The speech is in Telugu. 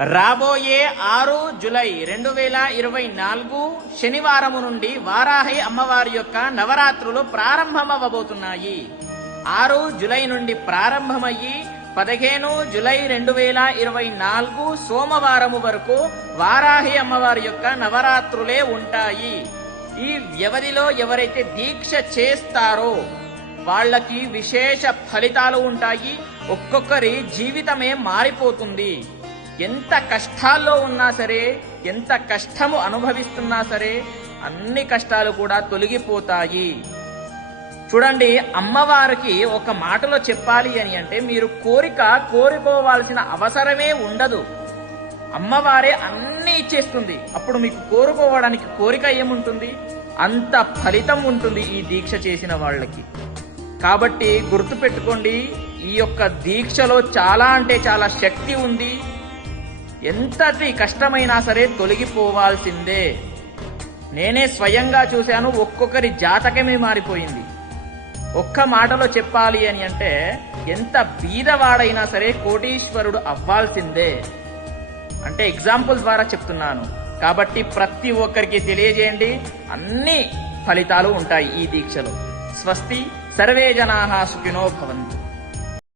రాబోయే ఆరు జులై రెండు వేల ఇరవై నాలుగు శనివారము నుండి వారాహి అమ్మవారి యొక్క నవరాత్రులు ప్రారంభమవ్వబోతున్నాయి. ఆరు జులై నుండి ప్రారంభమయ్యి పదిహేను జులై రెండు వేల ఇరవై నాలుగు సోమవారము వరకు వారాహి అమ్మవారి యొక్క నవరాత్రులే ఉంటాయి. ఈ వ్యవధిలో ఎవరైతే దీక్ష చేస్తారో వాళ్ళకి విశేష ఫలితాలు ఉంటాయి. ఒక్కొక్కరి జీవితమే మారిపోతుంది. ఎంత కష్టాల్లో ఉన్నా సరే ఎంత కష్టము అనుభవిస్తున్నా సరే అన్ని కష్టాలు కూడా తొలగిపోతాయి. చూడండి అమ్మవారికి ఒక మాటలో చెప్పాలి అని అంటే మీరు కోరిక కోరుకోవాల్సిన అవసరమే ఉండదు. అమ్మవారే అన్ని ఇచ్చేస్తుంది. అప్పుడు మీకు కోరుకోవడానికి కోరిక ఏముంటుంది? అంత ఫలితం ఉంటుంది ఈ దీక్ష చేసిన వాళ్ళకి. కాబట్టి గుర్తుపెట్టుకోండి ఈ యొక్క దీక్షలో చాలా అంటే చాలా శక్తి ఉంది. ఎంతటి కష్టమైనా సరే తొలగిపోవాల్సిందే. నేనే స్వయంగా చూశాను ఒక్కొక్కరి జాతకమే మారిపోయింది. ఒక్క మాటలో చెప్పాలి అని అంటే ఎంత బీదవాడైనా సరే కోటీశ్వరుడు అవ్వాల్సిందే. అంటే ఎగ్జాంపుల్ ద్వారా చెప్తున్నాను. కాబట్టి ప్రతి ఒక్కరికి తెలియజేయండి అన్ని ఫలితాలు ఉంటాయి ఈ దీక్షలో. స్వస్తి సర్వే జనా సుఖినో భవంతు.